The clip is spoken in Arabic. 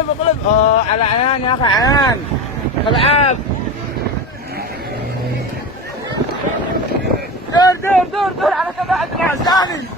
اقلب على عيان يا اخي عيان. العاب دور على كذا عندنا ثاني.